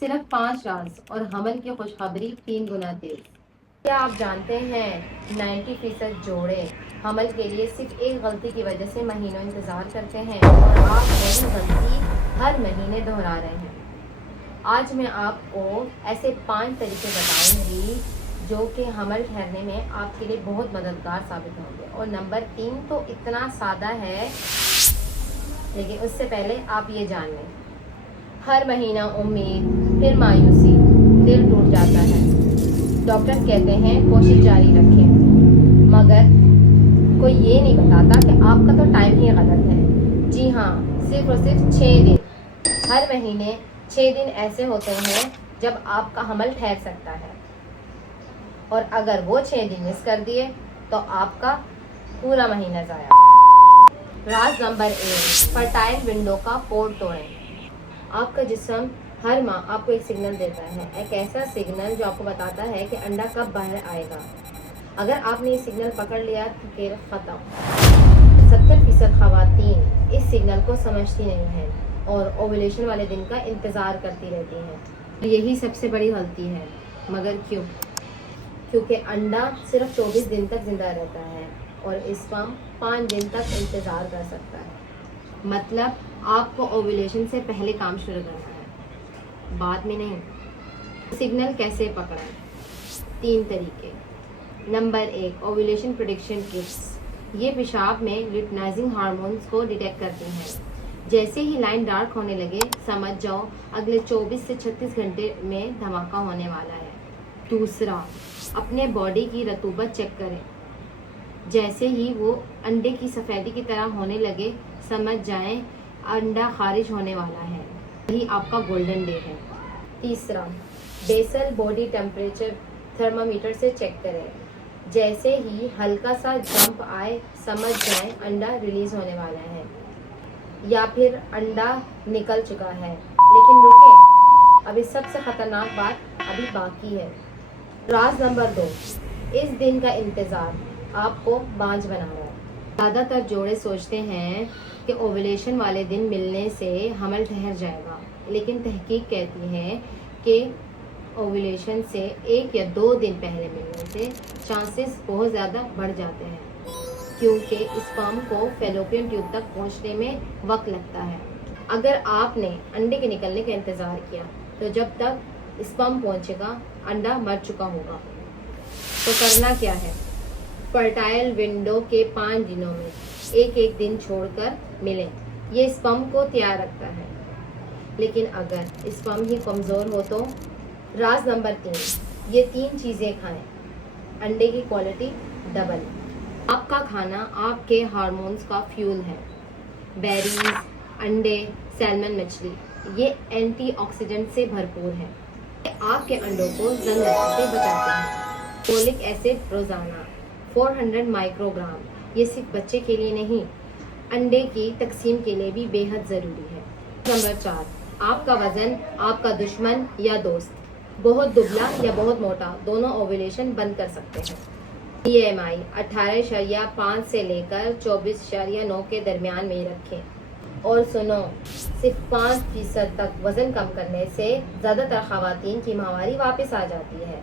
صرف 5 راز اور حمل کی خوشخبری 3 گنا تیز۔ کیا آپ جانتے ہیں 90% جوڑے حمل کے لیے صرف ایک غلطی کی وجہ سے مہینوں انتظار کرتے ہیں اور آپ وہی غلطی ہر مہینے دہرا رہے ہیں۔ آج میں آپ کو ایسے 5 طریقے بتاؤں گی جو کہ حمل ٹھہرنے میں آپ کے لیے بہت مددگار ثابت ہوں گے۔ اور نمبر 3 تو اتنا سادہ ہے، لیکن اس سے پہلے آپ یہ جان لیں، ہر مہینہ امید، پھر مایوسی، دل ٹوٹ جاتا ہے۔ ڈاکٹر کہتے ہیں کوشش جاری رکھیں، مگر کوئی یہ نہیں بتاتا کہ آپ کا تو ٹائم ہی غلط ہے۔ جی ہاں، صرف اور صرف 6 دن، ہر مہینے 6 دن ایسے ہوتے ہیں جب آپ کا حمل ٹھہر سکتا ہے، اور اگر وہ 6 دن مس کر دیے تو آپ کا پورا مہینہ ضائع۔ راز نمبر 1، فرٹائل ونڈو کا کوڈ توڑیں۔ آپ کا جسم ہر ماہ آپ کو ایک سگنل دیتا ہے، ایک ایسا سگنل جو آپ کو بتاتا ہے کہ انڈا کب باہر آئے گا۔ اگر آپ نے یہ سگنل پکڑ لیا تو پھر ختم۔ 70% خواتین اس سگنل کو سمجھتی نہیں ہیں اور اوویلیشن والے دن کا انتظار کرتی رہتی ہیں۔ یہی سب سے بڑی غلطی ہے۔ مگر کیوں؟ کیونکہ انڈا صرف 24 دن تک زندہ رہتا ہے اور اسپرم 5 دن تک انتظار کر سکتا ہے۔ مطلب آپ کو اوویلیشن سے پہلے کام شروع کرنا ہے، بعد میں نہیں۔ سگنل کیسے پکڑیں؟ 3 طریقے۔ نمبر 1، اوویلیشن پریڈکشن کٹس۔ یہ پیشاب میں لیوٹینائزنگ ہارمونز کو ڈیٹیکٹ کرتے ہیں۔ جیسے ہی لائن ڈارک ہونے لگے، سمجھ جاؤ اگلے 24 سے 36 گھنٹے میں دھماکہ ہونے والا ہے۔ دوسرا، اپنے باڈی کی رطوبت چیک کریں۔ جیسے ہی وہ انڈے کی سفیدی کی طرح ہونے لگے، سمجھ جائیں انڈا خارج ہونے والا ہے، یہی آپ کا گولڈن ڈے ہے۔ تیسرا، بیسل باڈی ٹیمپریچر تھرمامیٹر سے چیک کریں۔ جیسے ہی ہلکا سا جمپ آئے، سمجھ جائیں انڈا ریلیز ہونے والا ہے، یا پھر انڈا نکل چکا ہے۔ لیکن رکیں، ابھی سب سے خطرناک بات ابھی باقی ہے۔ راز نمبر 2، اس دن کا انتظار آپ کو بانجھ بنا رہا ہے۔ زیادہ تر جوڑے سوچتے ہیں کہ اوویلیشن والے دن ملنے سے حمل ٹھہر جائے گا، لیکن تحقیق کہتی ہے کہ اوویلیشن سے 1 یا 2 دن پہلے ملنے سے چانسز بہت زیادہ بڑھ جاتے ہیں، کیونکہ اسپرم کو فیلوپین ٹیوب تک پہنچنے میں وقت لگتا ہے۔ اگر آپ نے انڈے کے نکلنے کا انتظار کیا تو جب تک اسپرم پہنچے گا انڈا مر چکا ہوگا۔ تو کرنا کیا ہے؟ فرٹائل ونڈو کے 5 دنوں میں ایک دن چھوڑ کر ملیں۔ یہ اسپرم کو تیار رکھتا ہے، لیکن اگر اسپرم ہی کمزور ہو تو؟ راز نمبر 3، یہ 3 چیزیں کھائیں، انڈے کی کوالٹی ڈبل۔ آپ کا کھانا آپ کے ہارمونز کا فیول ہے۔ بیریز، انڈے، سیلمن مچھلی، یہ اینٹی آکسیڈنٹ سے بھرپور ہے۔ یہ آپ کے انڈوں کو زنگ لگنے سے بچاتے ہیں۔ فولک ایسڈ روزانہ 400 مائکرو گرام، یہ صرف بچے کے لیے نہیں، انڈے کی تقسیم کے لیے بھی بے حد ضروری ہے۔ نمبر 4، آپ کا وزن آپ کا دشمن یا دوست۔ بہت دبلا یا بہت موٹا دونوں اوویلیشن بند کر سکتے ہیں۔ BMI 18.5 سے لے کر 24.9 کے درمیان میں رکھیں۔ اور سنو، صرف 5% تک وزن کم کرنے سے زیادہ تر خواتین کی ماہواری واپس آ جاتی ہے۔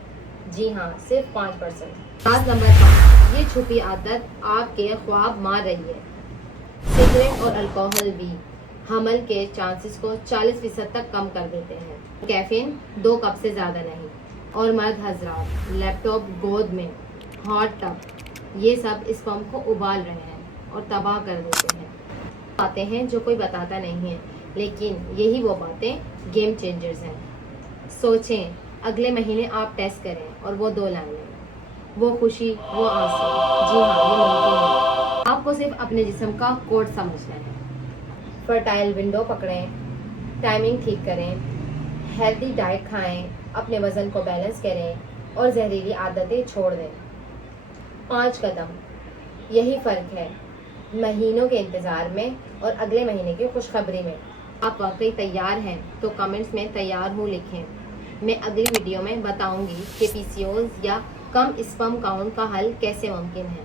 جی ہاں، صرف 5%۔ راز نمبر 5، یہ چھپی عادت آپ کے خواب مار رہی ہے۔ سگریٹ اور الکوہل بھی حمل کے چانسز کو 40% تک کم کر دیتے ہیں۔ کیفین 2 کپ سے زیادہ نہیں۔ اور مرد حضرات، لیپ ٹاپ گود میں، ہاٹ ٹب، یہ سب اسپرم کو ابال رہے ہیں اور تباہ کر دیتے ہیں۔ باتیں ہیں جو کوئی بتاتا نہیں ہے، لیکن یہی وہ باتیں گیم چینجرز ہیں۔ سوچیں، اگلے مہینے آپ ٹیسٹ کریں اور وہ 2 لائنیں، وہ خوشی، وہ آنسو۔ جی ہاں، یہ ممکن ہے۔ آپ کو صرف اپنے جسم کا کوڈ سمجھنا ہے۔ فرٹائل ونڈو پکڑیں، ٹائمنگ ٹھیک کریں، ہیلدی ڈائٹ کھائیں، اپنے وزن کو بیلنس کریں اور زہریلی عادتیں چھوڑ دیں۔ 5 قدم، یہی فرق ہے مہینوں کے انتظار میں اور اگلے مہینے کی خوشخبری میں۔ آپ واقعی تیار ہیں تو کمنٹس میں تیار ہوں لکھیں۔ میں اگلی ویڈیو میں بتاؤں گی کہ PCOS یا کم اسپرم کاؤنٹ کا حل کیسے ممکن ہے۔